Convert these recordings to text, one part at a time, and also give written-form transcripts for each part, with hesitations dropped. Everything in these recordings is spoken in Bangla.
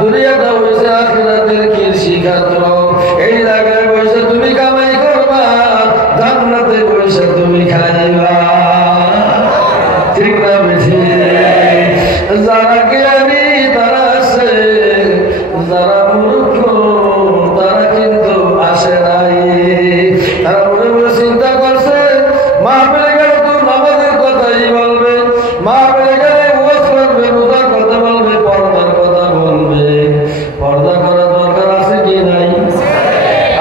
দুনিয়াটা হয়েছে তারা মূর্খ, তারা কিন্তু আসে নাই। তারা মনে মনে চিন্তা করছে মাহফিলে গেলে তো নামাজের কথাই বলবে, মাহফিলে গেলে ওয়াজ করবে, রোজার কথা বলবে, পর্দার কথা বলবে। পর্দা করা দরকার আছে কি নাই?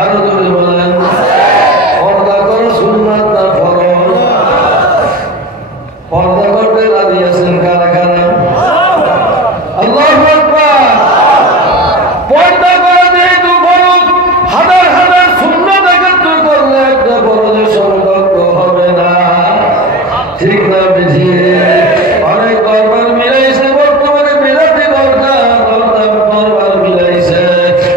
আরো জোরে বলেন। পর্দা করা সুন্নাত না ফরজ? পর্দা করতে রাজি আছেন কারা কারা? আল্লাহু আকবার। পর্দা করা যেহেতু ফরজ, হাজার হাজার সুন্নাত একত্র করলে একটা ফরজের সমকক্ষ হবে না, ঠিক না বেশি? অনেক দরবার মিলাইছে, বর্তমানে বিরাটি দরবার মিলাইছে।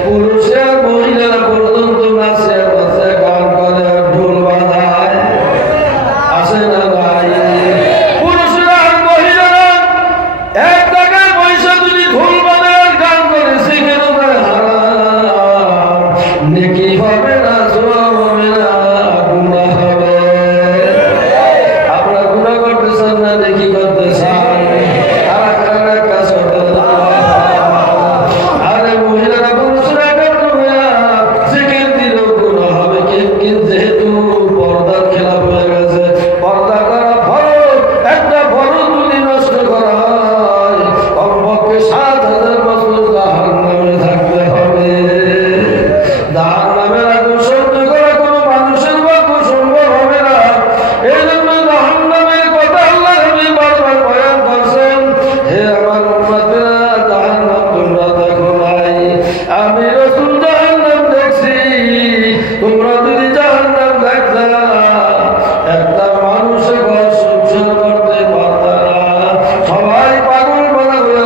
পুরুষে আর মহিলারা পর্যন্ত নাচে নাচে, গান করে আর ঢোল বাজায়, আসে না ভাই? পুরুষরা আর মহিলারা এক জায়গায় বসে যদি ঢোল বাজায় আর গান করে, সেখানে হারাম, নেকি হবে না, সওয়াব হবে না, গুনাহ হবে। আপনারা গুনাহ করতে চান না, নেকি করতে চান? কারা কারা কাজ করতে চান? আরে মহিলারা পুরুষরা একত্র হইয়া জিকির দিলেও গুনাহ হবে, কিন্তু যেহেতু পর্দার খেলাপ হয়ে গেছে, পর্দা করা ফরজ। একটা ফরজ যদি নষ্ট করা হয়, কমপক্ষে ৭,০০০ বছর জাহান্নামে থাকতে হবে। জাহান্নামের আগুন সহ্য করা কোনো মানুষের পক্ষে সম্ভব হবে না। এই জন্য জাহান্নামের কথা আল্লাহ নবী বারবার বয়ান করছেন। হে আমার উম্মতেরা, জাহান্নাম তোমরা দেখো নাই, আমি রাসূল জাহান্নাম দেখছি। তোমরা যদি জাহান্নাম দেখতা, একটা মানুষের ঘর সহ্য করতে পারত না। সবাই পাগল পাগল হয়ে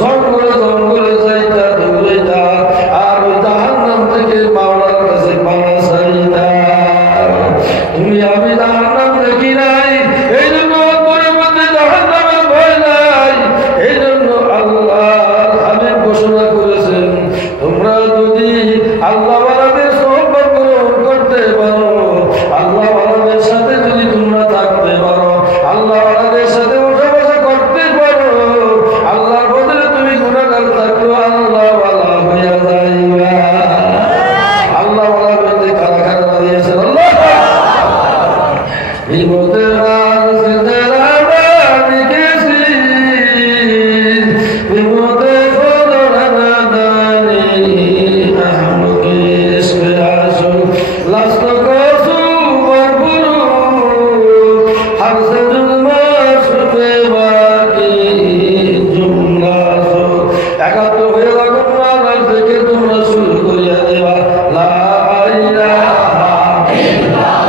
জঙ্গলে জঙ্গলে যাইতা, দৌড়াইতা, আর ওই জাহান্নাম থেকে মাওলার কাছে পানা চাইতা। তুমি আমি জাহান্নাম দেখি নাই, এই জন্য অন্তরের মধ্যে জাহান্নামের ভয় নাই। এই জন্য আল্লাহ হাবিব ঘোষণা করেছেন, তোমরা যদি আল্লাহওয়ালাদের সোহবত গ্রহণ করতে পারো, আল্লাহওয়ালাদের সাথে যদি তোমরা থাকতে পারো, আল্লাহওয়ালাদের সাথে উঠা বসা করতে পারো, আল্লাহর বদলে তুমি গুনাহগার থাকলেও আল্লাহওয়ালা হইয়া যাইবা। আল্লাহওয়ালা হইতে কারা কারা রাজি আছেন? আল্লাহ বিপদের রাতে যারা দেখেছি, বিপদে খোদরা দানি, আহমকে ইসকে আসু, লাস্ত কসু বরপুরু, হারসে জুলমা সুতে বাকি জুমলা সু। একাত্র হয়ে লাগুন মারাই থেকে তোমরা শুরু করিয়া দেবা, লা ইলাহা ইল্লাল্লাহ,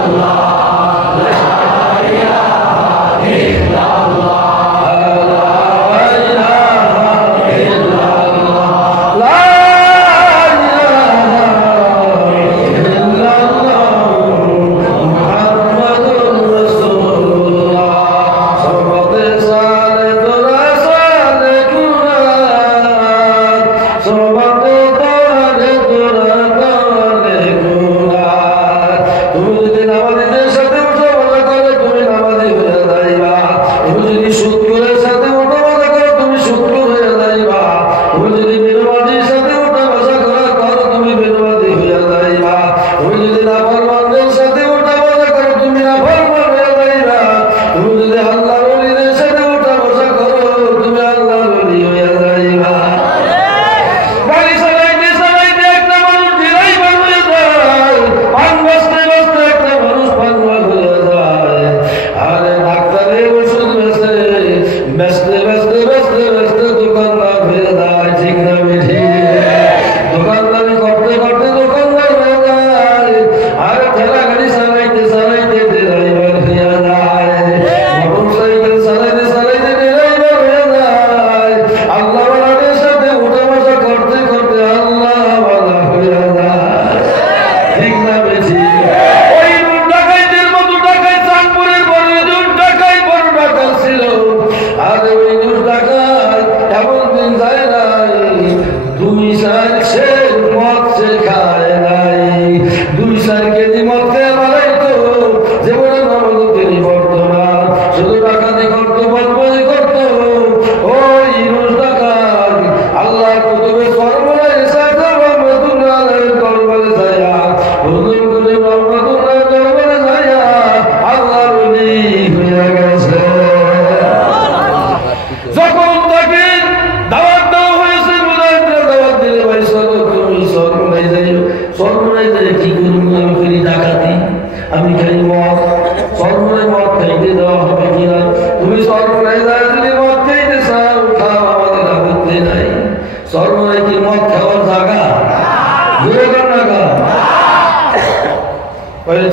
আল্লাহ কুতুবে সর্বনাশ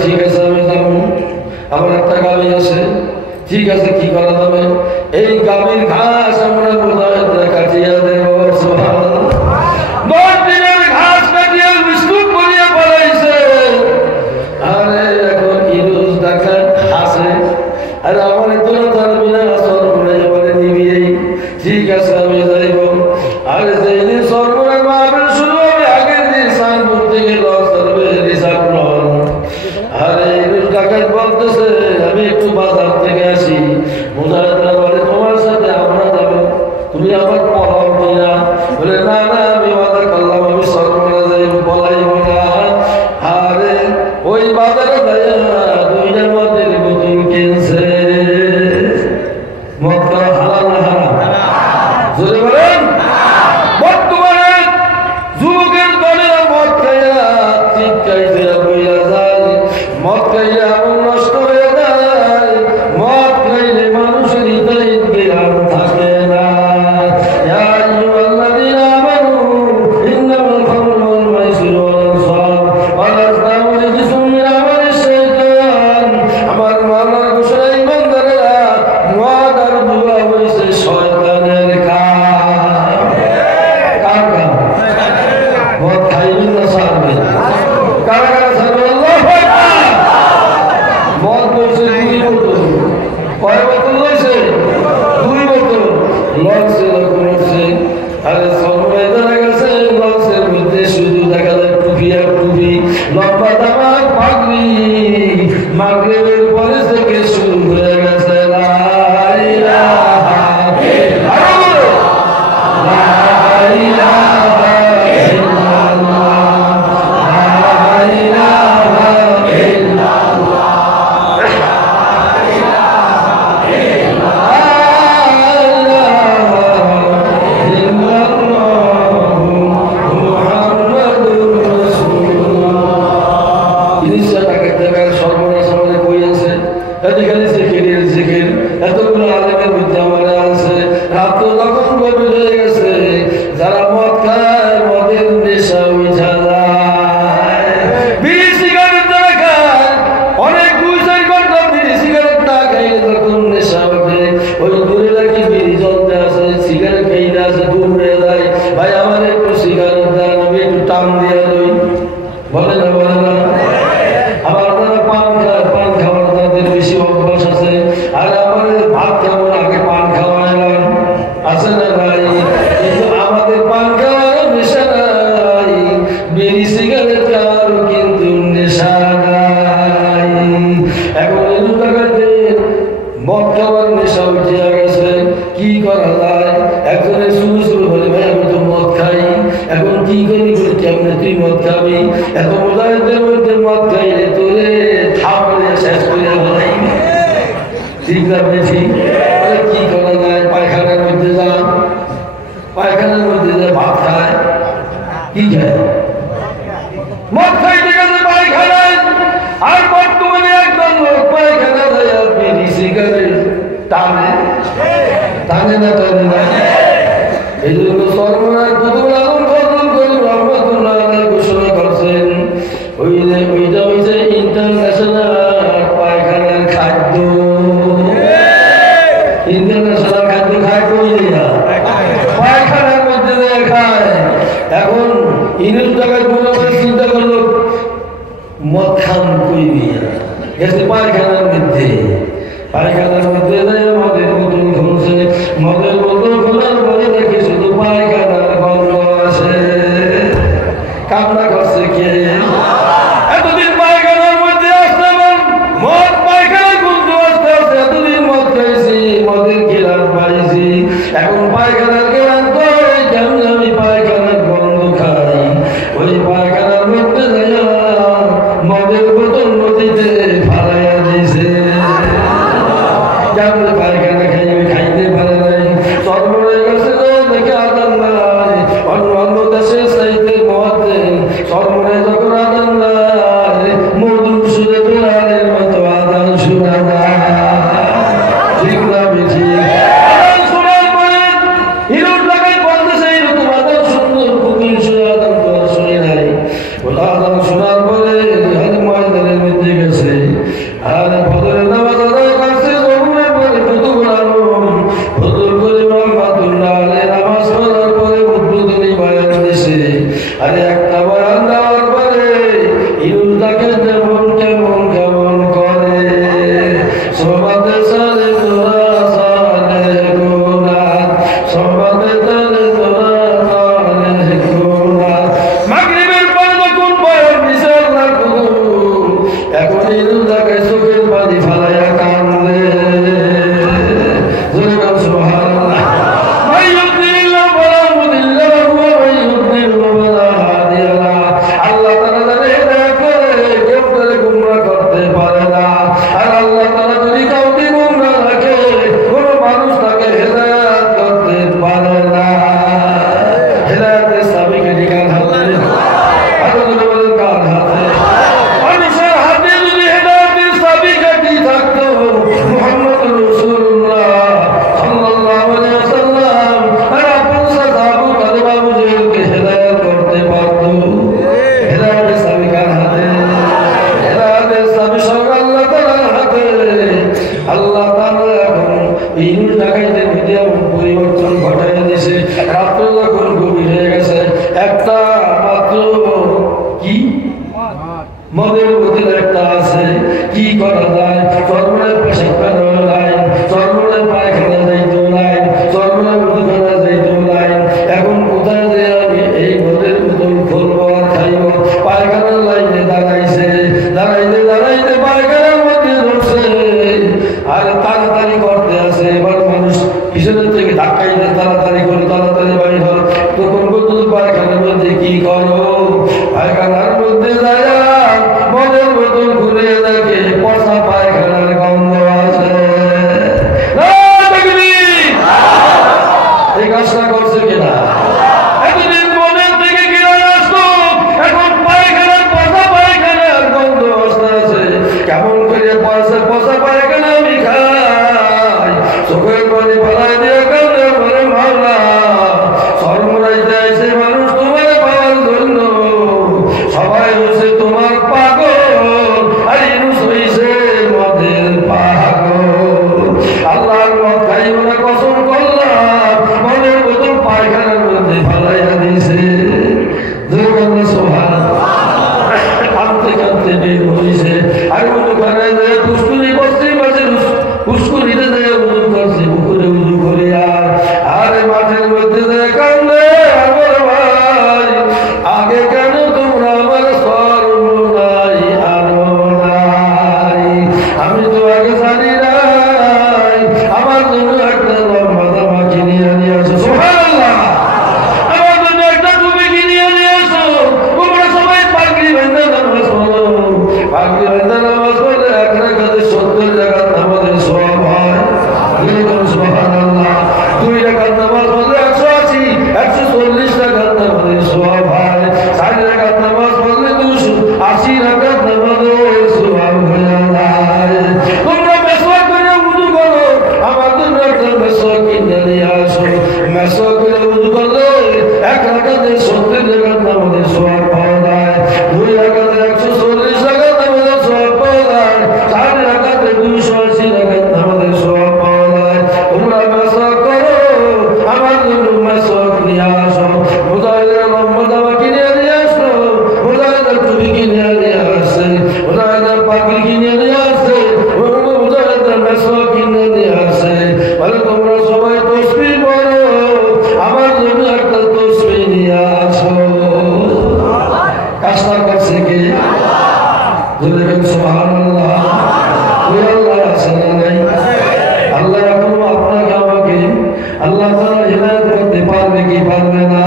ঠিক আছে আমি যাবো, আমার একটা গাভী আছে, ঠিক আছে কি করা যাবে? এই গাভীর ঘাস আমরা বোঝায় কাটিয়ে দেব। 10 দিনের ঘাস কাটিয়ে বিস্কুট করিয়ে পড়াইছে। আরে এখন ইরুজ ডাক্তার আছে, আর আমার তোরা জানবি না, সরবরাহ বলে নিবি। ঠিক আছে আমি যাইব। আর যেদিন সরবরাহ মাহফিল শুরু হবে আগের দিন সাইনবোর্ড থেকে লস করবে রিসার্ভ রন। আরে ইরুজ ডাক্তার বলতেছে আমি একটু বাজার থেকে আসি। মুজাহিদরা বলে তোমার সাথে আমরা যাবো, তুমি আমার পড়াও কিনা? বলে না না আমি ওয়াদা করলাম আমি সরবরাহ যাইব, বলাইব না। আরে ওই বাজারে যাইয়া 2টা মদের বোতল কিনছে। মদ খাওয়া হালাল না হারাম? জোরে বলেন। বর্তমানে যুবকের দলেরা মদ খাইয়া চিৎকাইতে বইয়া যায়, মদ খাইলে এমন নষ্ট হয়ে যায়, মদ খাইলে মানুষের হৃদয়ে জ্ঞান থাকে না। ইয়া আইয়ুহাল্লাযীনা আমানু ইন্নামাল খামরু ওয়াল মাইসিরু ওয়াল আনসাব ওয়াল আজলামু রিজসুম মিন আমালিশ শাইতান। আমার মাওলানা ঘোষণা ইমানদারেরা, মদ আর জুয়া হইছে শয়তানের কাজ। কার কাজ? মদ খাইবেন না ছাড়বেন? কারা কারা ছাড়বেন? আল্লাহু আকবার। মদ বলছে 2 বোতল। কয় বোতল লইছে? 2 বোতল। লঞ্চে যখন উঠছে, আরে সরবরাহ জানা গেছে লঞ্চের মধ্যে শুধু দেখা যায় টুপি আর টুপি, লম্বা দামার পাগড়ি। মাগরিবের পরে থেকে শুরু হয়ে গেছে লা ইলাহা ইল্লাল্লাহ, লা ইলাহা ইল্লাল্লাহ, লা ইলাহা ইল্লাল্লাহ, মুহাম্মাদুর রাসূলুল্লাহ। ইনিশা টাকা দেবের সর্বনাশ আমাদের কই আছে? এদিকে জিকিরের জিকির এতগুলো আলেমের মধ্যে আমাদের আছে। রাত যখন গভীর হয়ে গেছে, যারা মদ খায় মদের নেশা উঠা যায়। বিড়ি সিগারেট যারা খায়, অনেক 2-4 ঘন্টা বিড়ি সিগারেট না খাইলে যখন নেশা ওঠে, ওই দূরে রাখি বিড়ি জ্বলতে আছে, সিগারেট খাইতে আছে, দূর হয়ে যায়। ভাই আমার একটু সিগারেট দেন, আমি একটু টান দিয়ে লই। বলে না বলে না? আবার তারা পান খায়, পান খাওয়ার তাদের বেশি অভ্যাস আছে। আর আমাদের ভাত খাওয়ার আগে পান খাওয়াইলাম, আছে না ভাই? কিন্তু আমাদের পান খাওয়ারও নেশা নাই, বিড়ি সিগারেট খাওয়ারও কিন্তু নেশা নাই। এখন এলু টাকাতে মদ খাওয়ার নেশা উঠে গেছে, কি করা যায়? একজনের শুরু শুরু বলে ভাই আমি তো মদ খাই, এখন কি করি? বলে কেমনে তুই মদ খাবি? এত মুজাহিদের মধ্যে মদ খাইলে তোরে থাপড়ে শেষ করে বলাই। ঠিক না বেশি? কি করা যায়? পায়খানার মধ্যে যা, পায়খানার মধ্যে যা ভাত খায়, কি খায়? মদ খাইতে গেছে পায়খানায়। আর বর্তমানে একদম লোক পায়খানা যায় বিড়ি সিগারেট টানে, টানে না টানে না। এই জন্য সর্বনাশ কুতুবুল আলম ফজলুল করিম রহমাতুল্লাহ আলাইহি ঘোষণা করছেন, ওইটা হইছে ইন্টারন্যাশনাল পায়খানার খাদ্য। ইন্টারন্যাশনাল খাদ্য খায় কই দিয়া? পায়খানার মধ্যে খায়। এখন ইনুস টাকার মনে করে চিন্তা করলো মদ খান কই দিয়া? গেছে পায়খানার মধ্যে। পায়খানার মধ্যে মদের বোতল খুলছে, মদের বোতল খোলার পরে দেখি শুধু পায়খানার গন্ধ আসে। কামনা করছে কে? এতদিন পায়খানার মধ্যে আসলাম, মদ পায়খানার গন্ধ আসতে আসতে এতদিন মদ খাইছি, মদের ঘেরান পাইছি। এখন পায়খানার ঘেরান তো কেমন আমি পায়খানার গন্ধ খাই? ওই পায়খানার মধ্যে মদের বোতল নদীতে ফালাইয়া দিয়েছে। কেমন পায়খানা খাইবে? খাইতে পারে নাই। সর্বরে গেছে দেখে আদান নাই, অন্য অন্য দেশে চাইতে মদ দেন। সর্বরে যখন একটা বয়ান দেওয়ার পরে ইউদাকে যেমন কেমন কেমন করে সবাতে সালে তোরা সালে গোনা সবাতে সালে তোরা সালে গোনা মাগরিবের পর যখন বয়ান দিছে আল্লাহ এখন ইউদাকে চোখের পানি ফালাইয়া কান্দে জোরে কান সুবহানাল্লাহ পরিবর্তন ঘটাইয়া দিছে রাত্র যখন গভীর হয়ে গেছে একটা মাত্র কি মদের বোতল একটা আছে কি করা যায় চর্মনের পেশাব করা লাইন চর্মনের পায়খানা যাইতো লাইন চর্মনের উদুখানা যাইতো লাইন এখন কোথায় যে আমি এই মদের বোতল খুলবো আর খাইব পায়খানার লাইনে দাঁড়াইছে দাঁড়াইতে দাঁড়াইতে পায়খানার মধ্যে ধরছে আর তাড়াতাড়ি করতে আছে এবার মানুষ পিছনের থেকে ধাক্কাইতে তাড়াতাড়ি করে তাড়াতাড়ি বাড়ি হয় তখন পর্যন্ত পায়খানার মধ্যে কি করো পায়খানার মধ্যে যায় মদের বোতল ঘুরে দেখে পচা পায়খানার গন্ধ আছে এই কাজটা করছে কিনা এতদিন মনের থেকে কিনা আসতো এখন পায়খানার পচা পায়খানার গন্ধ আসতে আছে কেমন করে পচা পায়খানা আমি খাই চোখের পানি ফেলাই দিয়ে কান্দে বলে মাওলা সর্বরাইতে আইছে মানুষ তোমার পাওয়ার জন্য সবাই হচ্ছে তোমার পাগল আর ইউনুস হইছে মদের পাগল আল্লাহর মত খাইব না কসম করলাম মদের বোতল পায়খানার মধ্যে ফেলাইয়া দিছে দুর্গন্ধ সুবহানাল্লাহ কাঁদতে কাঁদতে বের হইছে আর উদুখানে যে পুষ্কুরি বস্তি মাঝে পুষ্কুরিতে যে উদু করছে পুকুরে উদু করে আর মাঠের মধ্যে যে কান্দে আমার ভাই আগে কেন তোমরা আমার সর্বনাই আনো নাই আমি তো আগে জানি নাই আমার জন্য একটা লম্বা জামা কিনে নিয়ে আসো সুবহানাল্লাহ আমার জন্য একটা টুপি কিনে নিয়ে আসো তোমরা সবাই পাগড়ি বেঁধে নামাজ পড়ো পাগড়ি বেঁধে নামাজ পড়লে এক রাকাতে 70 রাকাত নামাজের সওয়াব হয় সুবহানাল্লাহ 2 রাকাত নামাজ পড়লে 180 140 রাকাত নামাজের সওয়াব হয় 4 রাকাত নামাজ পড়লে 280 রাকাত নামাজের সওয়াব হয়ে যায় তোমরা মেসওয়াক করে ওযু করো আমার জন্য একটা মেসওয়াক কিনে নিয়ে আসো মেসওয়াক করে ওযু করলে 1 রাকাতে 70 রাকাত নামাজের সওয়াব পাওয়া যায় 2 রাকাতে 140 রাকাত নামাজের সওয়াব পাওয়া যায় 4 রাকাতে 280 রাকাত নামাজের সওয়াব পাওয়া যায় তোমরা মেসওয়াক করো আমার জন্য মেসওয়াক নিয়ে আসো মুজাহিদের লম্বা জামা কিনে নিয়ে আসো মুজাহিদের টুপি কিনে নিয়ে আসে মুজাহিদের পাগড়ি কিনে নিয়ে আসে মুজাহিদের মেসওয়াক কিনে নিয়ে আসে বলে তোমরা সবাই তাসবিহ পড়ো আমার জন্য একটা তাসবিহ নিয়ে আসো কাজটা করছে কি বলবেন সুবহানাল্লাহ ওই আল্লাহ আছে না নাই আল্লাহ এখন আপনাকে আমাকে আল্লাহ তাআলা হিদায়াত করতে পারবে কি পারবে না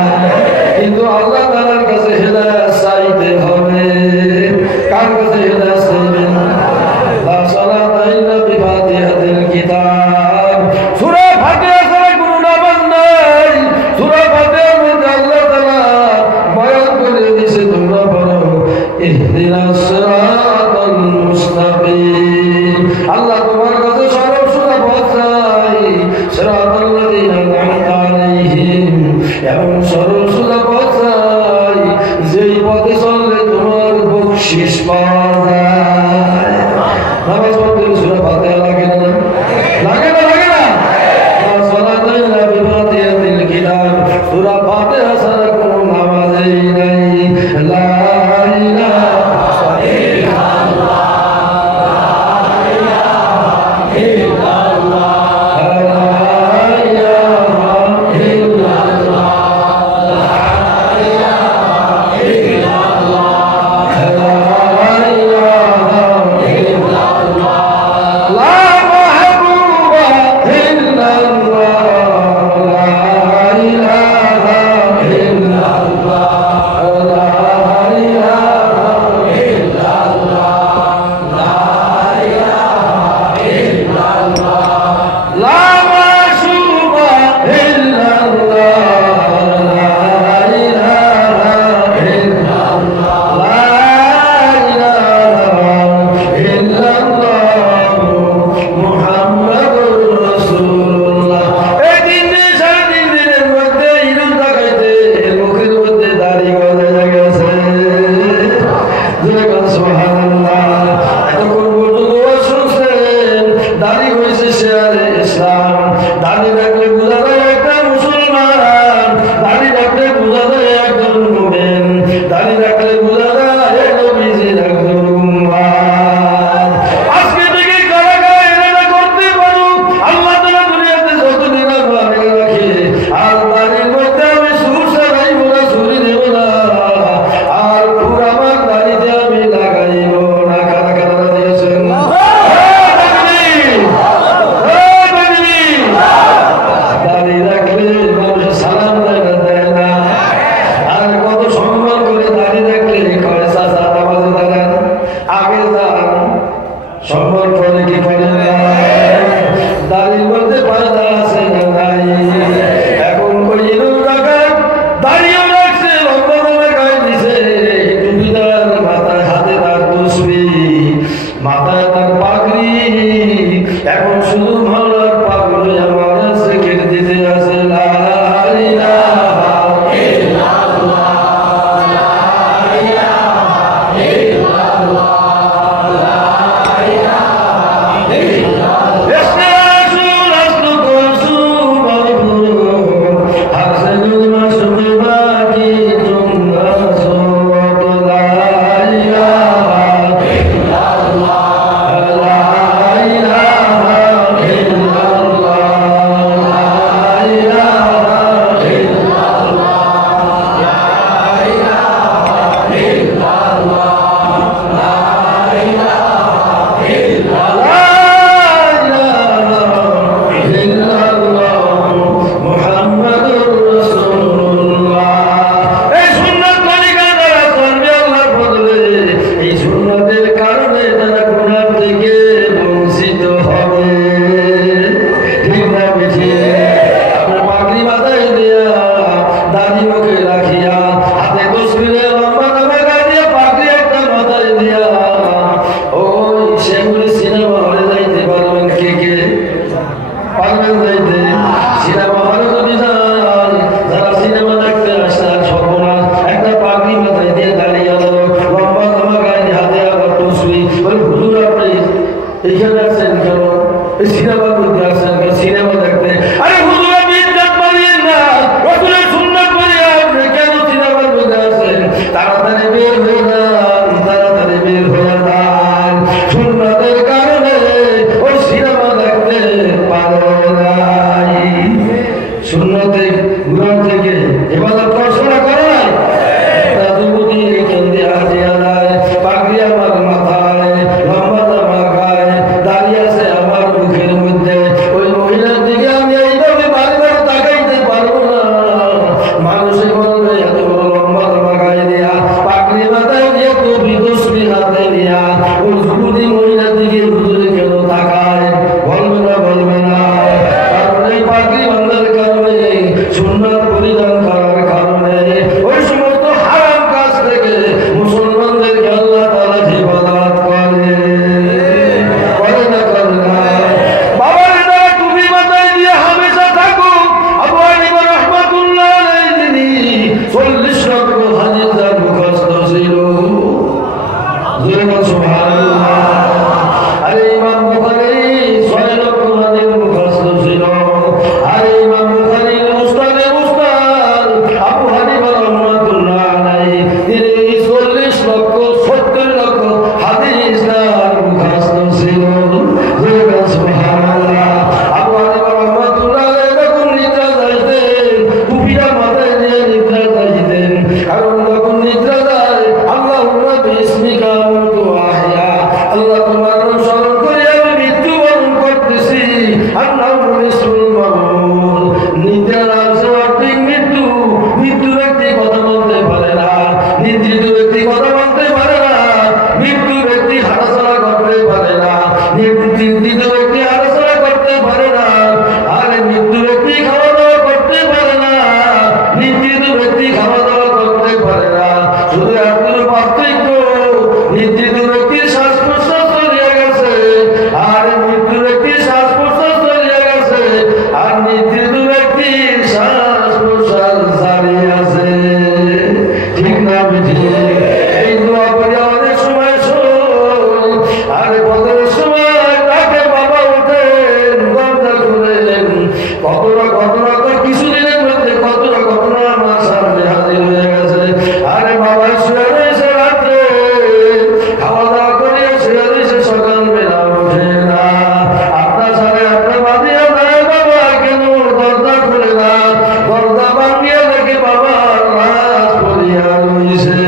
কিন্তু আল্লাহ তাআলার কাছে হিদায়াত চাইতে হবে কার কাছে হিদায়াত চাইবেন লা সালাতা ইল্লা বিফাতিহাতিল কিতাব সূরা ফাতিহা ছাড়া কোনো নামাজ নাই সূরা ফাতিহার মধ্যে আল্লাহ তাআলা বয়ান করে দিয়েছে তোমরা পড়ো ইহদিনাস সিরাতাল মুস্তাকিম আল্লাহ তোমার কাছে সরল সোজা পথ চাই সিরাতাল লাযিনা আন'আমতা আলাইহিম এমন সরল সোজা পথ চাই যেই পথে চললে তোমার বকশিশ পাওয়া যায় নামাজ পড়তে সূরা ফাতিহা লাগে না লাগে না লাগে না সালাতা ইল্লা বিফাতিহাতিল কিতাব সূরা ফাতিহা ছাড়া কোনো নামাজই নাই La নিদ্রিত ব্যক্তি কথা বলতে পারে না, মৃত্যু ব্যক্তি হাঁটাচলা করতে পারে না, নিদ্রিত ব্যক্তি হাঁটাচলা করতে পারে না, আর মৃত্যু ব্যক্তি খাওয়া দাওয়া করতে পারে না, নিদ্রিত ব্যক্তি খাওয়া দাওয়া করতে পারে না। শুধু একটু পার্থক্য, নিদ্রিত ব্যক্তির শ্বাস প্রশ্বাস চলিয়ে গেছে, আর মৃত্যু ব্যক্তির শ্বাস প্রশ্বাস চলিয়ে গেছে, আর নিদ্রিত ব্যক্তির শ্বাস প্রশ্বাস চালিয়ে আছে। ঠিক না বুঝি? এই দোয়া করে অনেক সময় শোন, আর কত সময় তাকে বাবা উঠেন, দরজা খুলেন, কতটা তো কিছুদিনের মধ্যে কতটা ঘটনা আমার সামনে হাজির হয়ে গেছে। আরে বাবা শুয়ে রয়েছে রাত্রে, খাওয়া দাওয়া করিয়ে শুয়ে রয়েছে, সকালবেলা ওঠে না, আপনার সাড়ে 8টা বাজিয়ে দেয়, বাবা কেন দরজা খুলে না? দরজা ভাঙিয়ে দেখে বাবা লাশ পড়িয়া রয়েছে।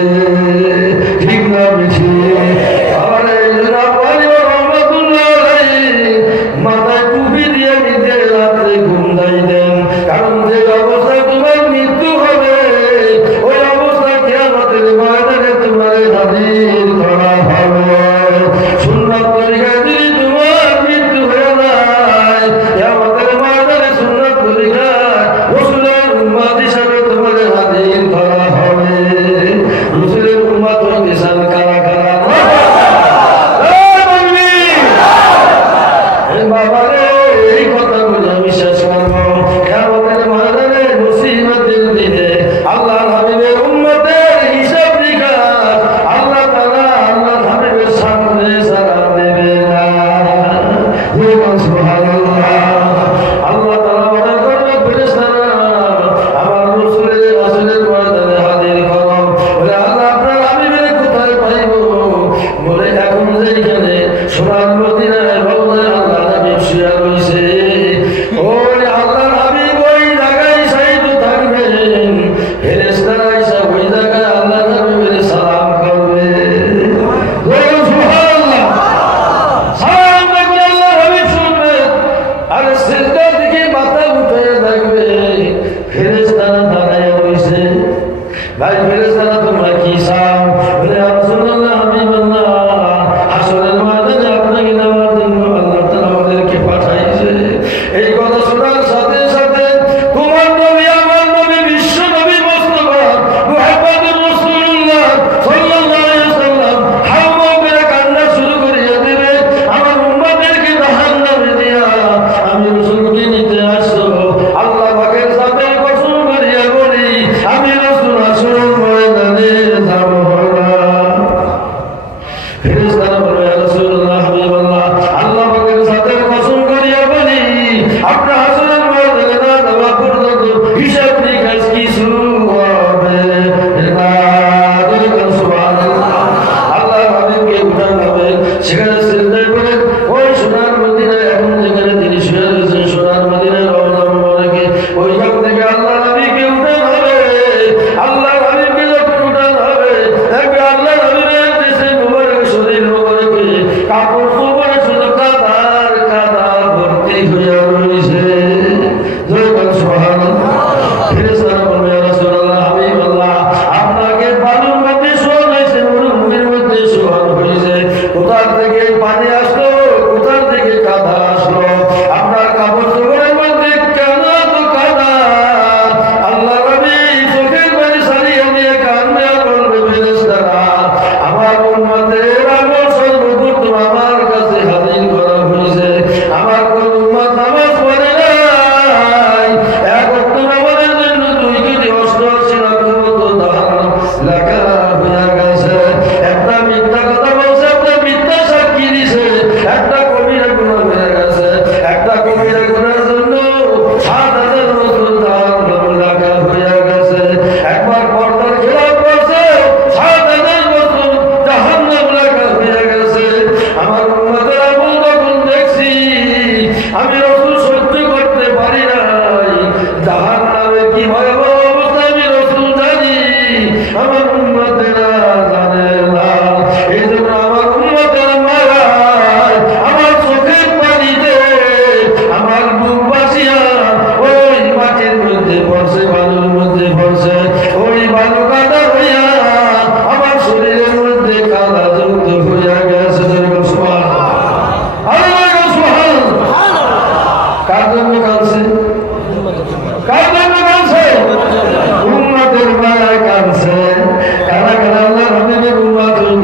ঠিক না বেশি? আরে মাথায় টুপি দিয়ে নিজে রাত্রে ঘুম দেন, কারণ যে অবস্থায় তোমার মৃত্যু হবে ওই অবস্থায় কিয়ামতের ভয়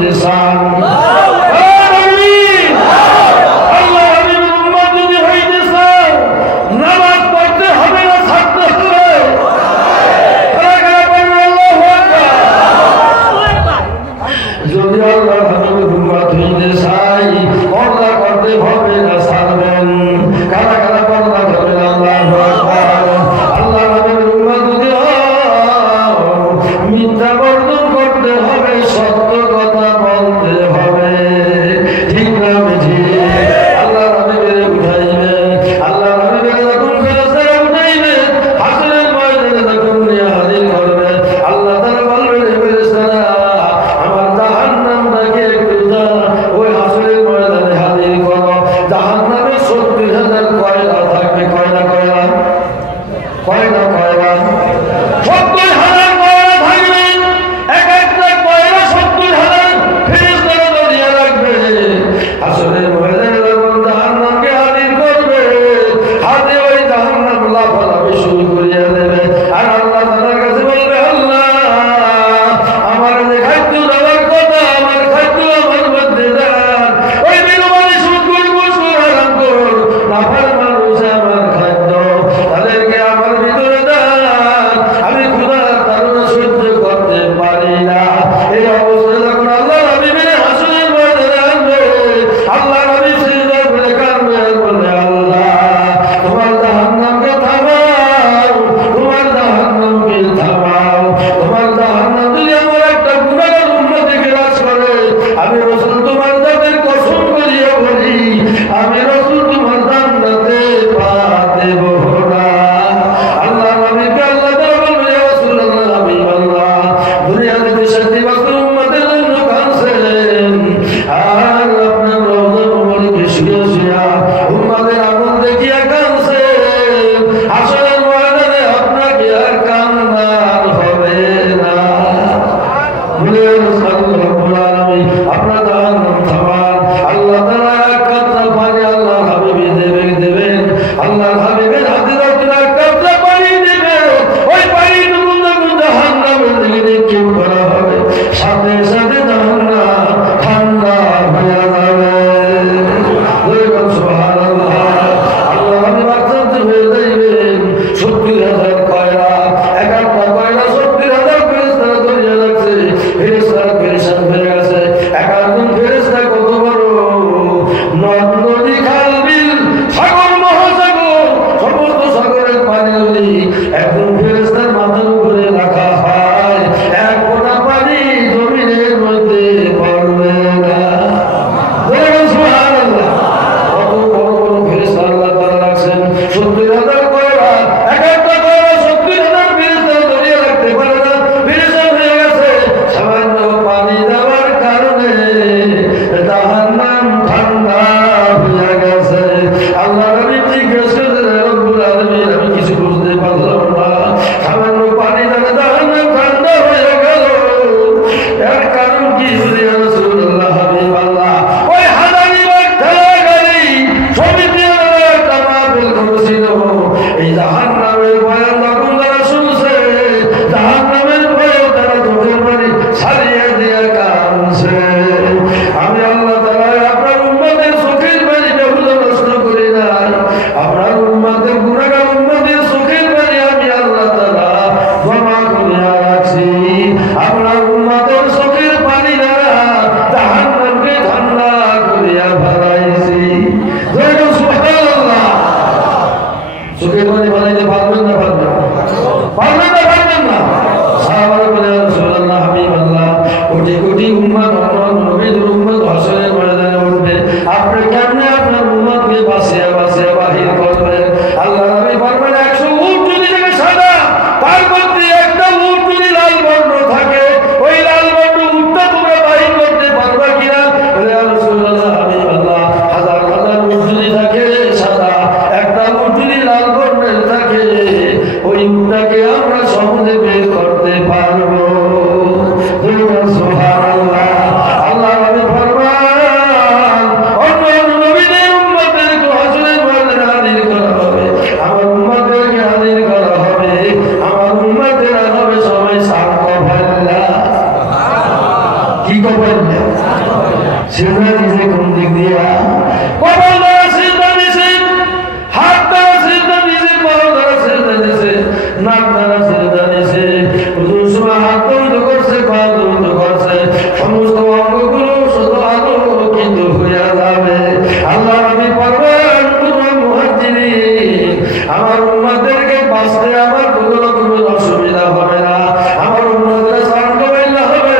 যদি চান কি করবেন সিজদা দিছে কোন দিক দিয়া কপাল দ্বারা সিজদা দিছে হাত দ্বারা সিজদা দিছে পা দ্বারা সিজদা দিছে নাক দ্বারা সিজদা দিছে হুজুর সুবহান হাত পর্যন্ত করছে পা পর্যন্ত করছে সমস্ত অঙ্গগুলো শুধু আলোকিত হয়ে যাবে আল্লাহ নবী পড়বেন তোমার মুহাজ্জিরিন আমার উম্মতদেরকে বাঁচতে আমার কোনো রকমের অসুবিধা হবে না আমার উম্মতরা সানকাইলা হবে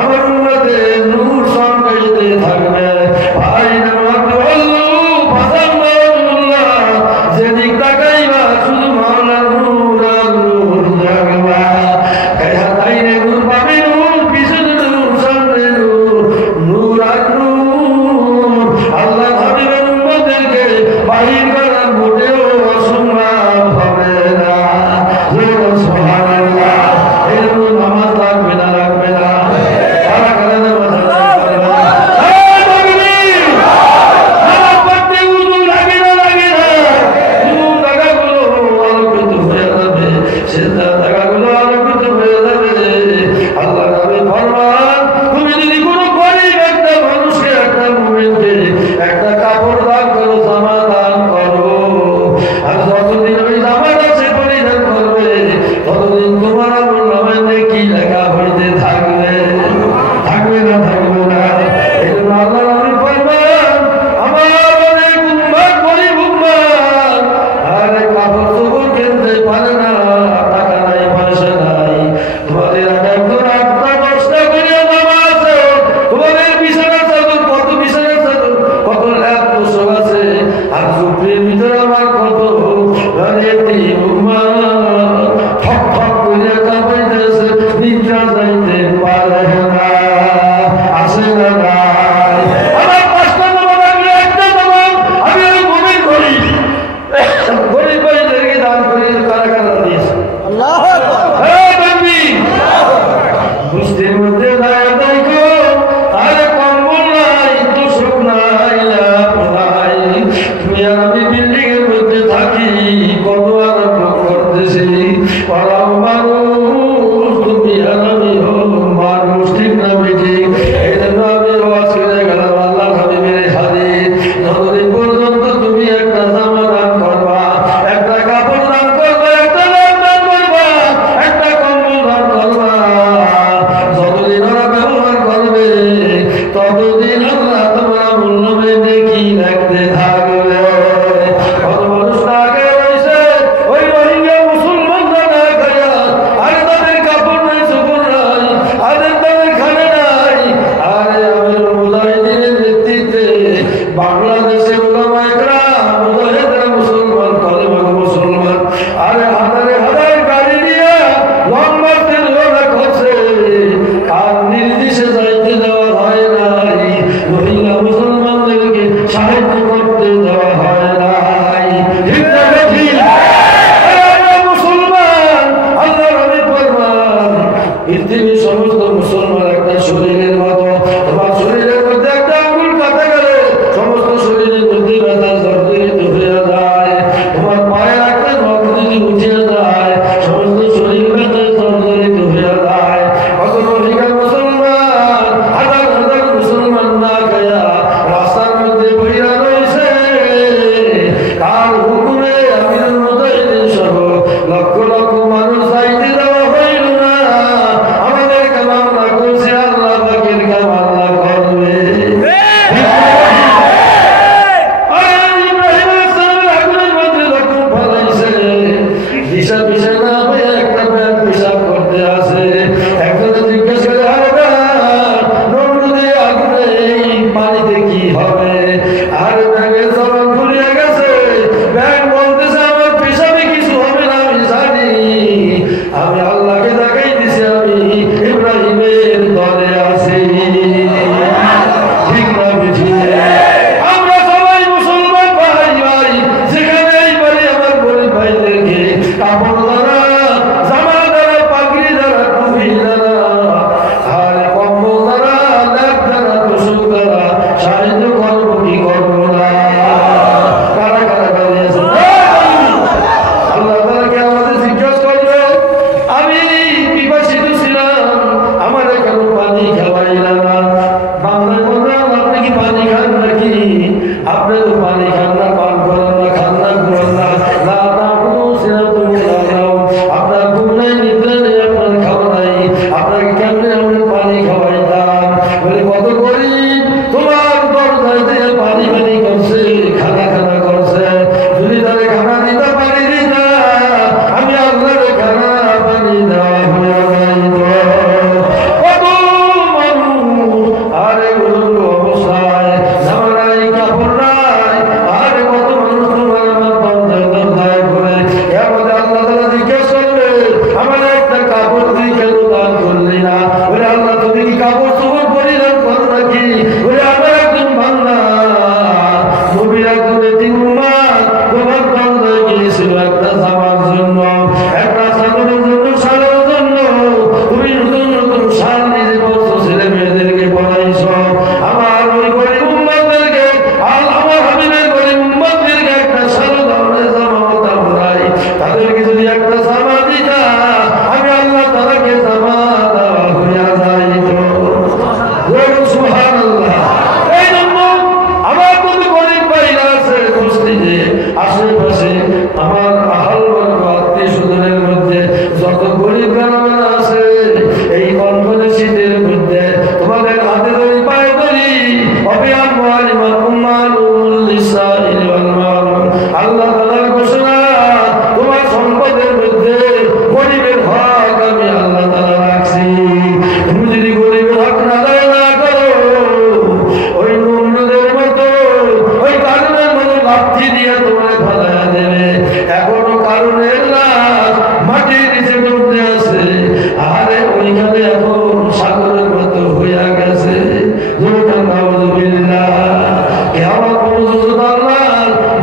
আমার উম্মতের নূর সানকাইতে থাকবে ভাই নামাজ পড়লো ফাসাল্লাল্লাহ যেদিক তাকাইবা শুধু মাওলার নূর আর নূর জাগবা কায়া তাইরে নূর পাবে নূর পিছনে নূর সামনে নূর নূর আর নূর আল্লাহ হাবিবের উম্মতদেরকে বাহির করা মোটেও অসম্ভব হবে না সুবহানাল্লাহ এরকম নামাজ লাগবে না লাগবে না কারা কারা নামাজ লাগবে না নামাজ পড়তে উযু লাগে না লাগে না উযু জায়গাগুলো আলোকিত হয়ে যাবে সিজদা জায়গাগুলো আলোকিত হয়ে যাবে আল্লাহ নবী ফরমান তুমি যদি কোনো গরীব একটা মানুষকে একটা মুমিনকে একটা কাপড় দান করো জামা দান করো আর যতদিন ওই জামাটা সে পরিধান করবে ততদিন তোমার আমলনামায় নেকি লেখা হইতে থাকবে থাকবে না থাকবে না এই জন্য আল্লাহ নবী ফরমান আমার অনেক উম্মত গরীব উম্মত আর কাপড় চোপড় কিনতে পারে না টাকা নাই পয়সা নাই তোমাদের একজন 8-10টা করে জামা আছে তোমাদের বিছানার চাদর কত বিছানার চাদর কত ল্যাপ তোষক আছে আর ঝুপড়ির ভিতরে আমার কত ঠক ঠক করে কাঁপাইতেছে নিদ্রা যাইতে পারে না আসে না নাই আমার 5টা জামা লাগলে একটা জামা আমি ওই মুমিন গরিব ভাইদেরকে দান করি কারা কারা দিয়েছে আল্লাহু আকবার হ্যাঁ নবী বৃষ্টির মধ্যে দাঁড়িয়ে দেখো আরে কম্বল নাই তোষক নাই ল্যাপ নাই তুমি আর আমি বিল্ডিং এর মধ্যে থাকি কত আরম্ভ করতেছি পড়াও মানুষ তুমি আর আমি মানুষ ঠিক না বেঠিক এই জন্য আমি ওয়াজ করে গেলাম আল্লাহ হাবিবের হাদিস যতদিন পর্যন্ত তুমি একটা জামা দান করবা একটা কাপড় দান করবা একটা ল্যাপ দান করবা একটা কম্বল দান করবা যতদিন ওরা ব্যবহার করবে ততদিন আল্লাহ তোমার মূল্যবে দেখি রাখতে থাকবে কত মানুষ না আগে রয়েছে ওই রোহিঙ্গা মুসলমানরা না খায়া আরে তাদের কাপড় নাই চোপড় নাই আরে তাদের খানা নাই আরে আমিরুল মুজাহিদিনের নেতৃত্বে বাংলাদেশে উলামায়ে কেরাম মুজাহিদরা মুসলমান কলেমা মুসলমান আরে হাজারে হাজার গাড়ি নিয়ে লম্বা তেলওয়ালা করছে আর নির্দেশে যাইতে দেওয়া হয় নাই রোহিঙ্গা মুসলমানদেরকে সাহায্য করতে দেওয়া হয় নাই ঠিক না ঠিক মুসলমান আল্লাহ নবী ফরমান পৃথিবীর সমস্ত মুসলমান একটা শরীরের মতো তোমার শরীরের মধ্যে একটা আঙ্গুল কাটা গেলে সমস্ত শরীরের মধ্যে ব্যথা জর্জরিত হয়ে যায় তোমার পায়ের একটা নখ যদি উঠে যায় সমস্ত শরীর ব্যথায় জর্জরিত হয়ে যায় কত রোহিঙ্গা মুসলমান হাজার হাজার মুসলমান না গায়া রাস্তার মধ্যে বইয়া রয়েছে কার হুকুমে আমিরুল মুজাহিদিন সহ লক্ষ লক্ষ মানুষ যাইতে দেওয়া হইল না আমাদের কালাম না করছে আল্লাহ সুবহানাল্লাহ। এই জন্য আমার যদি গরিব ভাইরা আছে বস্তিতে আশেপাশে আমার আহাল বর্গ আত্মীয় স্বজনের মধ্যে যত গরিব গ্রামের আছে এই কনকনে শীতের মধ্যে তোমাদের হাতে ধরি পায়ে ধরি অবিয়ান মালিমা উম্মালুল লিসাইল ওয়াল মালুম। আল্লাহ তাআলার ঘোষণা তোমার সম্পদের মধ্যে গরিবের হক আমি আল্লাহ তাআলা রাখছি। তুমি যদি গরিবের হক না আদায় না করো ওই নমরুদের মতো ওই কারণের মতো লাঠি দিয়ে তোমার ফালায়া দেবে। এখনো কারণের লাশ মাটির নিচে ডুবতে আছে, আরে ওইখানে এখন সাগরের মতো হইয়া গেছে।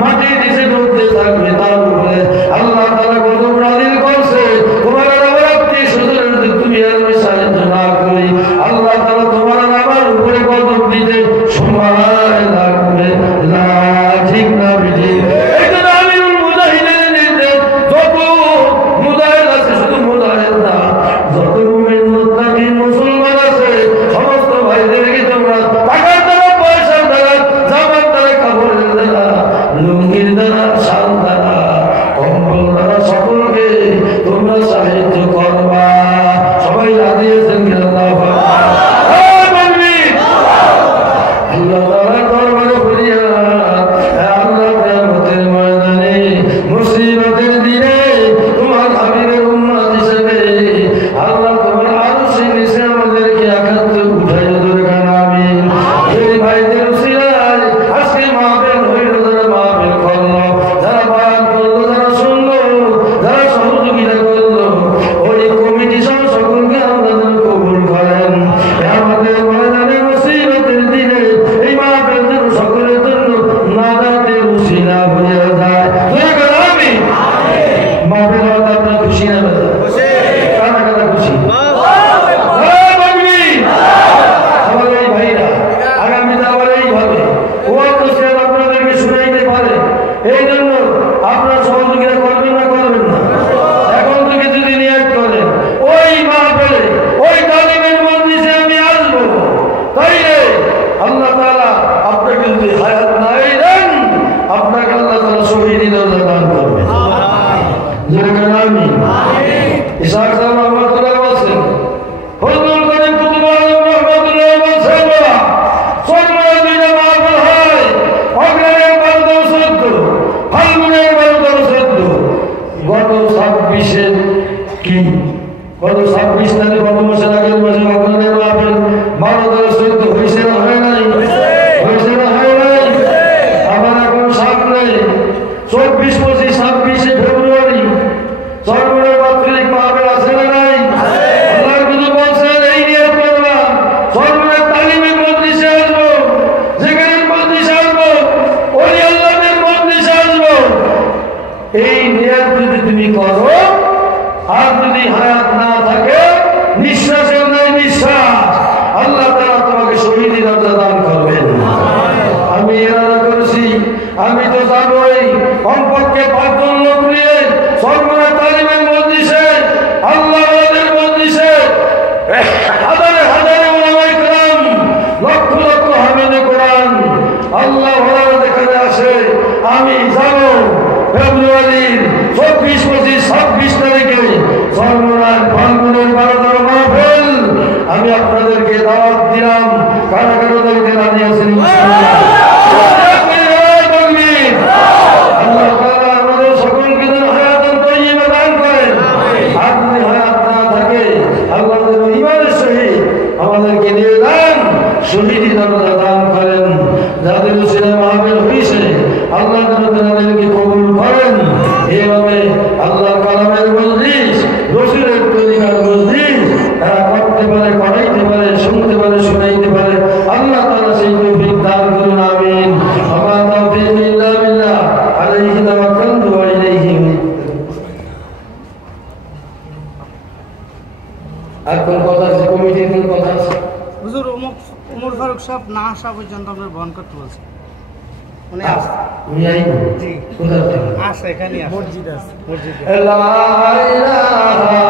মাটির নিচে ডুবতে থাকবে, তার উপরে আল্লাহ তাআলা গজব নাযিল করছে। তোমার আমার আত্মীয় স্বজনের তুমি আর সাহায্য না করি আল্লাহ তাআলা তোমার আমার উপরে গজব দিতে সময় লাগবে না, ঠিক না বিধি? এই জন্য আমিরুল মুজাহিদের নির্দেশ, যত মুজাহিদ আছে শুধু মুজাহিদ না, যত মুমিন মুত্তাকিন মুসলমান আছে সমস্ত ভাইদেরকে তোমরা টাকার দ্বারা, পয়সার দ্বারা, জামার দ্বারা, কাপড়ের দ্বারা, লুঙ্গির দ্বারা, শাল দ্বারা, কম্বল দ্বারা সকলকে তোমরা সাহায্য করবা। সবাই রাজি আছেন কি? আল্লাহ আল্লাহ তাআলার দরবারে ফরিয়াদ, আল্লাহ কিয়ামতের ময়দানে মুসিবতের দিনে তোমার হাবিবের উম্মত হিসেবে আল্লাহ তোমার আরশের নিচে আমাদেরকে একাত্র উঠাইয়া ধরবেন। আমিন। এই ভাইদের উসিলায় আজকে মাহফিল হইল, যারা মাহফিল করলো, যারা বয়ান করলো, যারা শুনলো, যারা সহযোগিতা করলো, ওই কমিটি সহ সকলকে আল্লাহ যেন কবুল করেন। আমাদের ময়দানে মুসিবতের দিনে এই মাহফিল যেন সকলের জন্য নাজাতের উসিলা হয়ে যায়। আমিন। মাহফিল হওয়াতে আপনারা খুশি না? কারা কারা খুশি? আমার এই ভাইরা আগামীতে আবার এইভাবে আপনাদেরকে শুনাইতে পারে, এই জন্য আপনারা সহযোগিতা করবেন না করবেন না? এখন থেকে যদি নিয়ত করেন ওই মাহফিলে ওই তালিমের মজলিসে আমি আসবো, তাইলে আল্লাহ তাআলা আপনাকে যদি হায়াত নাই দেন আপনাকে আল্লাহ তাআলা শহীদি দরজা দান করবেন। আমিন। ইসহাক সাহেব রহমাতুল্লাহ বলছেন, ফজলুল করিম কুতুব আলম রহমাতুল্লাহ বলছেন, সোমবার দিনে মাহফিল হয় অগ্রহের 12-14, ফাল্গুনের 12-14। গত 26-এ কি গত 26 তারিখ গত মাসের আগের মাসে অগ্রহের মাহফিল 12-14 হয়েছে না হয় নাই? হয়েছে না হয় নাই? আবার এখন সামনে 24, 25, 26 ফেব্রুয়ারি সর্বরের মাতৃক মাহফিল আছে না নাই? আল্লাহর কিছু বলছেন এই নিয়ত করলাম সর্বরের তালিমের মজলিসে আসবো, যেখানে মজলিসে আসবো, ওই আল্লাহদের মজলিসে আসবো। এই নিয়ত যদি তুমি করো, আর যদি হায়াত না থাকে, নিঃশ্বাসেও নাই নিঃশ্বাস, আল্লাহ তাআলা তোমাকে শহীদি দরজা দান করবেন। আমি এরাদা করেছি, আমি তো যাবই কমপক্ষে 5 জন লোক নিয়ে সর্বরা তালিমের মজলিসে, আল্লাহর মজলিসে, হাজারে হাজারে উলামায়ে কেরাম, লক্ষ লক্ষ হাফেজে কোরআন, আল্লাহ ওয়ালা যেখানে আসে আমি যাব। ফেব্রুয়ারির 24, 25, 26 তারিখে সর্বরায় ফাল্গুনের 12তম মাহফিল আমি আপনাদেরকে দাওয়াত দিলাম। কারা কারা দলকে রাজি আছেন? আল্লাহ তাআলা আমাদের সকলকে যেন হায়াতুন তাইয়্যিবা দান করেন। আর যদি হায়াত না থাকে আল্লাহ যেন ঈমানের সহিত আমাদেরকে দিয়ে দেন, শহীদি দরজা দান করেন। যাদের উসিলায় মাহফিল হইছে আল্লাহ যেন তাদেরকে কবুল করেন। এইভাবে আল্লাহর কালামের মজলিস, রাসূলের তরিকার মজলিস তারা করতে পারে, পড়াইতে পারে, শুনতে পারে, শুনাইতে পারে। আল্লাহ তাআলা সেই তৌফিক দান করুন। আমিন। ওয়া তাওফীক ইল্লা বিল্লাহ, আলাইহি তাওয়াক্কালতু ওয়া ইলাইহি উনীব। আর কোন কথা আছে? কমিটির কোন কথা আছে? হুজুর ওমর ফারুক সাহেব না আসা পর্যন্ত আমরা বহন করতে বলছি। উনি আসে, উনি আইব? জি। কোথা থেকে আসে? এখানে আসে, মসজিদ আছে, মসজিদে। লা ইলাহা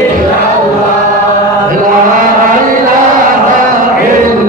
ইল্লাল্লাহ, লা ইলাহা ইল্লাল্লাহ।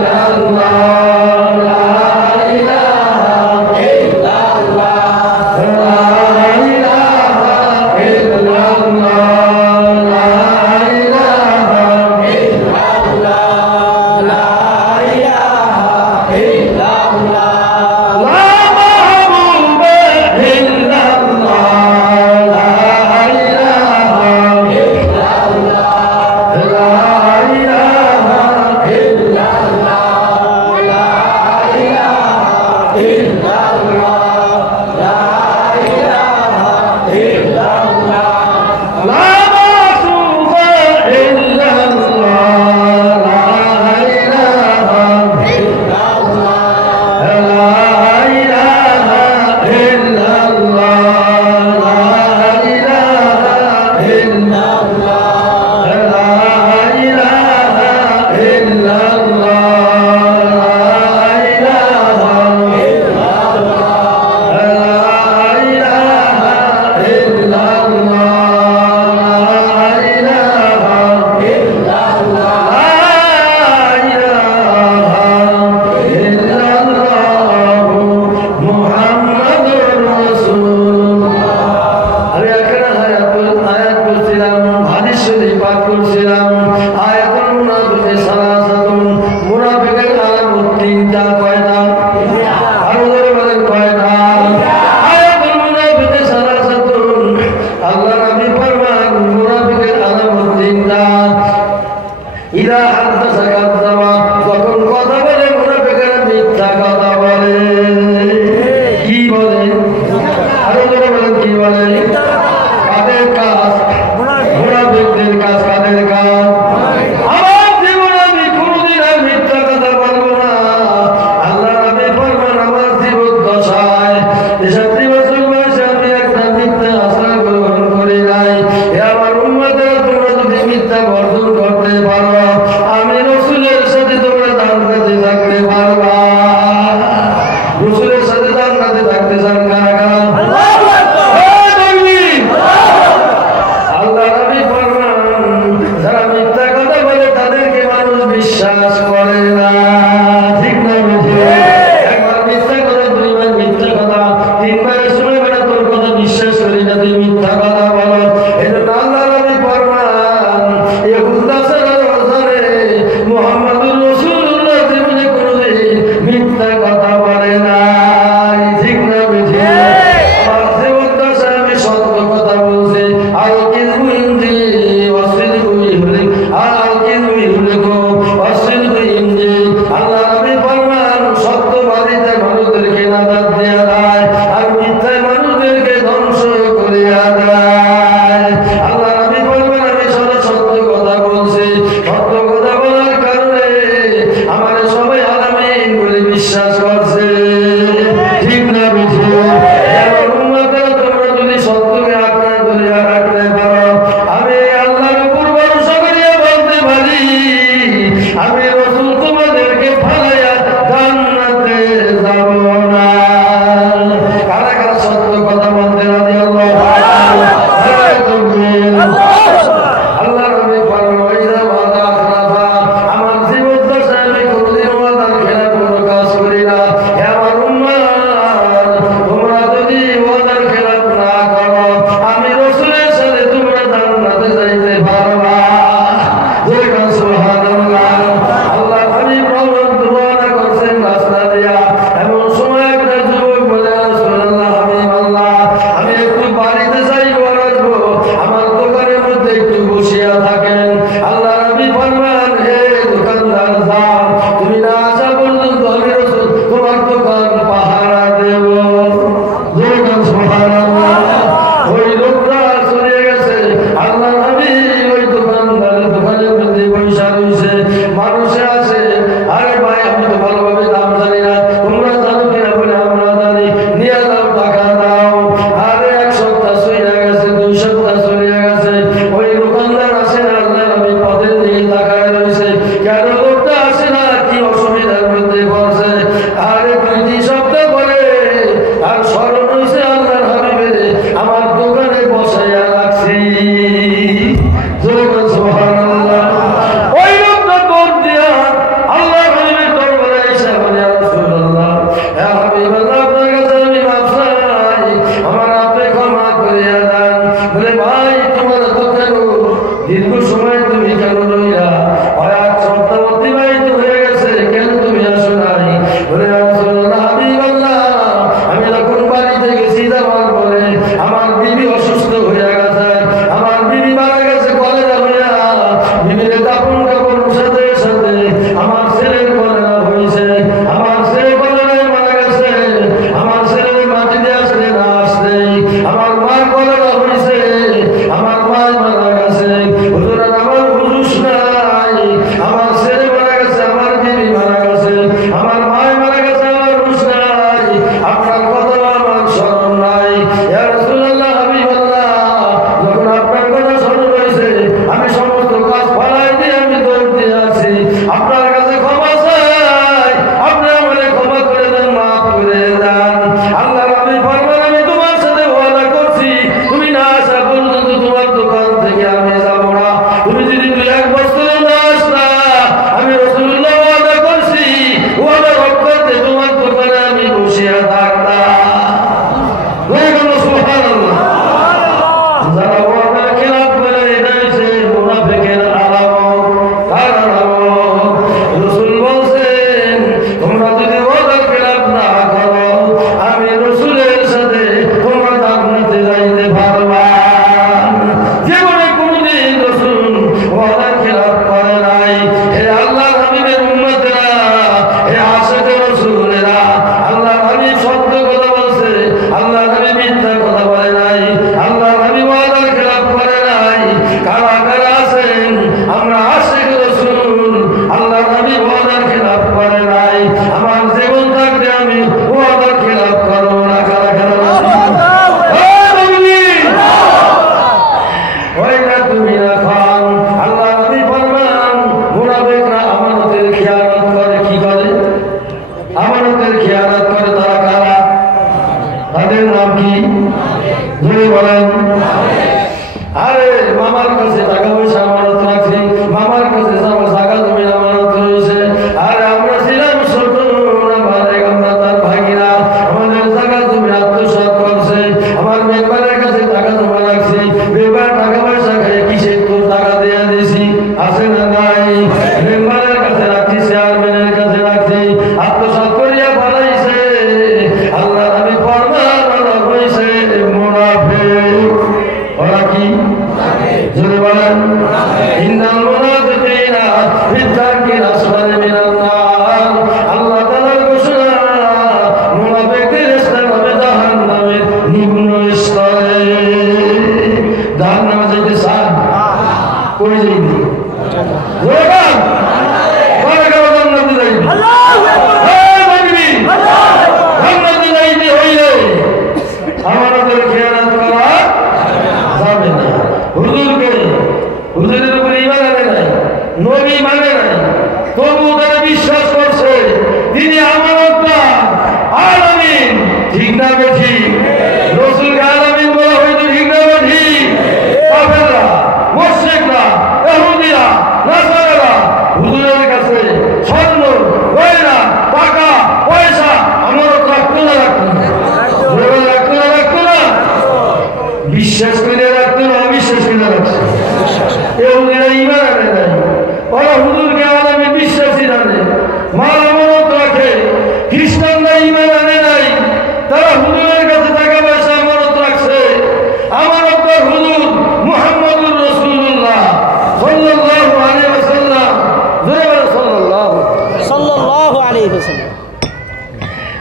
তিনটা, কয়টা? আরো ধরে বলেন কয়টা? আয়াতুল মুনাফিকি সালাসাতুন। আল্লাহ নবী ফরমান মুনাফিকের আলামত তিনটা। ইদা হাদাসা কাযাবা, যখন কথা বলে মুনাফিকেরা মিথ্যা কথা বলে। কি বলে? আরো ধরে বলেন কি বলে? কাদের কাজ? মুনাফিকদের কাজ। কাদের কাজ? আমার জীবনে আমি কোনোদিন আর মিথ্যা কথা বলবো না।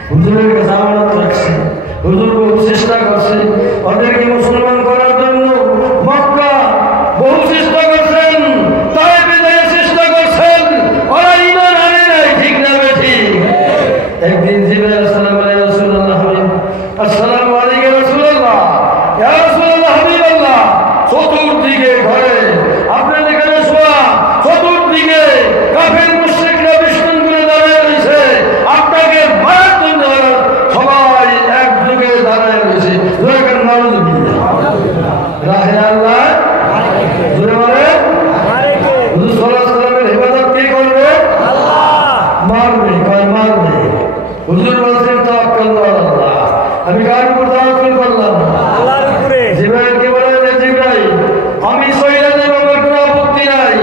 হুজুরের কাছে আমানত রাখছে, হুজুর বহু চেষ্টা করছে ওদেরকে মুসলমান করার জন্য। মক্কা বহু চেষ্টা করছেন, তায়েফে যেয়ে চেষ্টা করছেন, ওরা ঈমান আনে নাই। ঠিক না বেঠিক? একদিন জিবরাইল আলাইহিস সালাম বলে, রাসূলুল্লাহ হাবিব, আসসালামু আলাইকা রাসূলুল্লাহ, ইয়া রাসূলুল্লাহ হাবিবাল্লাহ, চতুর্দিকে ঘরে আপনার এখানে শোয়া, চতুর্দিকে কাফের মুশরিকরা বিষ্ণু করে দাঁড়িয়ে রয়েছে, আপনাকে মারার জন্য সবাই একযোগে দাঁড়িয়ে রয়েছে। রাহে আল্লাহ জোরে বলে, হুজুর সাল্লাল্লাহু আলাইহি ওয়াসাল্লামের হিফাজত কে করবে? মারবে, কয় মারবে। হুজুর বলছেন তাওয়াক্কাল আল্লাহ, আমি কার উপর তাওয়াক্কুল করলাম? আল্লাহর উপরে। জিবরাইলকে বলেন, জিবরাইল আমি সহিরা দেব, আমার কোনো আপত্তি নাই,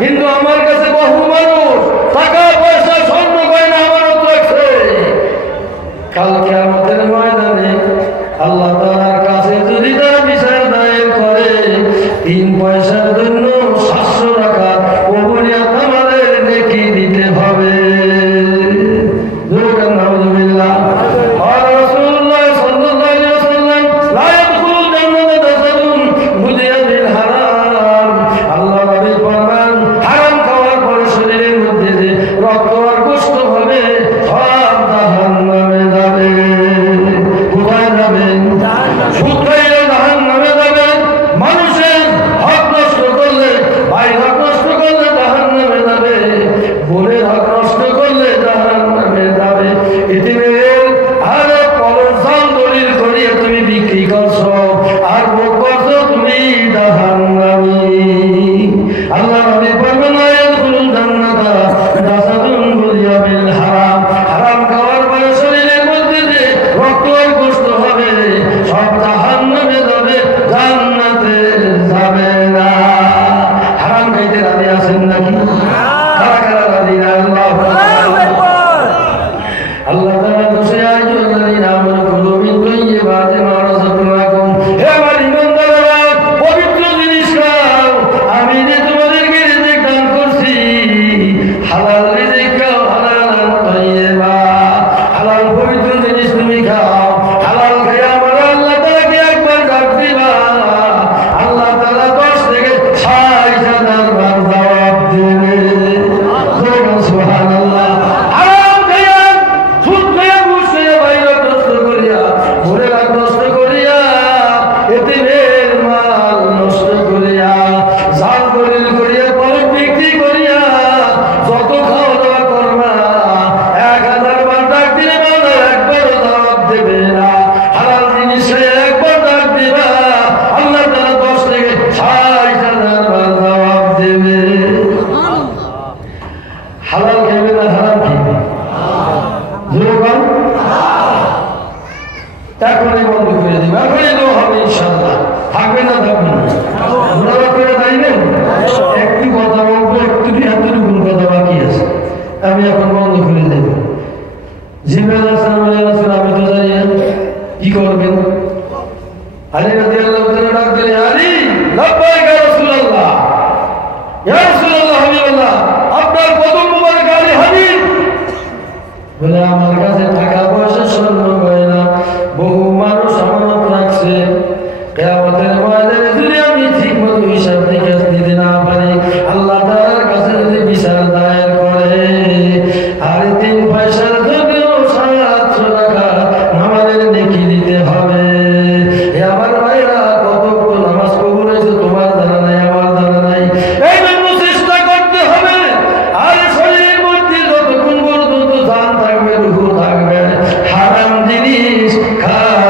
কিন্তু আমার কাছে বহু মানুষ টাকা পয়সা স্বর্ণ গয়না আমানত রাখছে। কাল কিয়ামতের ময়দানে আল্লাহ তাআলার কাছে যদি তারা বিচার দায়ের করে, 3 পয়সার জন্য 700 টাকা কবুলিয়াত আমাদের নেকি দিতে হবে। নাউযুবিল্লাহ। আর রাসূলুল্লাহ সাল্লাল্লাহু আলাইহি ওয়াসাল্লাম লা ইয়াদখুলুল জান্নাতা যাসাদুন বুদিয়া বিল হারাম। আল্লাহ নবী ফরমান, হারাম খাওয়ার পরে শরীরের মধ্যে যে রক্ত আর গোশত হবে সব জাহান্নামে যাবে। কোথায় যাবে? সুদ খাইলে জাহান্নামে যাবে। মানুষের হক নষ্ট করলে, ভাই হক নষ্ট করলে জাহান্নামে যাবে, বোনের হক নষ্ট করলে জাহান্নামে যাবে। এতিমের আরে কলম চাল দলিল করিয়ে তুমি বিক্রি করছো আর ভোগ করছো তুমি জাহান্নামী। আল্লাহ নবী বলবেন, আয়াতুল জান্নাতা জাসাদুন বুদিয়া বিল হারাম। হারাম খাওয়ার পরে শরীরের মধ্যে যে রক্ত আর গোশত হবে সব জাহান্নামে যাবে, জান্নাতে যাবে না। হারাম খাইতে রাজি আছেন নাকি? কারা কারা রাজি না? আল্লাহ তাআলা বলেছে, আইয়ুহাল্লাযীনা আমানু কুলু মিন তাইয়্যিবাতি মা রাযাকনাকুম। হে আমার ঈমানদাররা, পবিত্র জিনিস খাও, আমি যে তোমাদেরকে রিজিক দান করছি। হালাল রিজিক খাও, হালালান তাইয়্যিবা, হালাল পবিত্র জিনিস তুমি খাও। হালাল খেয়ে আমার আল্লাহ তাআলাকে একবার ডাক দিবা, আল্লাহ তাআলা 10 থেকে 60,000 বার জবাব দেবে। সুবহানাল্লাহ। হালাল খাইবে না হারাম খাইবে? এখনই বন্ধ করে দিবে, এখনই তো হবে ইনশাআল্লাহ। থাকবে না থাকবে না? ঘোরা করে যাইবেন। একটু কথা বলবো, এতটুকু কথা বাকি আছে, আমি এখন বন্ধ করে দেব। জিবরাইল আলাইহিস সালাম, আমি তো জানি না কি করবেন। আলী রাদিয়াল্লাহু তাআলা ডাক দিলেন, আলী লাব্বাইক ইয়া রাসূলুল্লাহ, ইয়া রাসূলুল্লাহ হাবিবাল্লাহ, আপনার কদম মুবারক আলী হাবিব। বলে, আমার কাছে টাকা পয়সা স্বর্ণ গয়না বহু মানুষ আমানত রাখছে। কিয়ামতের ময়দানে যদি আমি ঠিক মতো হিসাব নিকাশ দিতে না পারি, আল্লাহ তাআলার কাছে যদি বিচার দায়ের করে, আর 3 পয়সার যদিও 700 টাকা আমাদের নেকি দিতে হবে। আমার ভাইরা, কতগুলো নামাজ কবুল হয়েছে তোমার জানা নাই, আমার জানা নাই। এই জন্য চেষ্টা করতে হবে। আর শরীরের মধ্যে যতক্ষণ পর্যন্ত জান থাকবে, রূহ থাকবে, হারাম জিনিস খাওয়া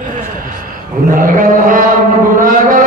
এই দোষটা করছে। গুনাহগার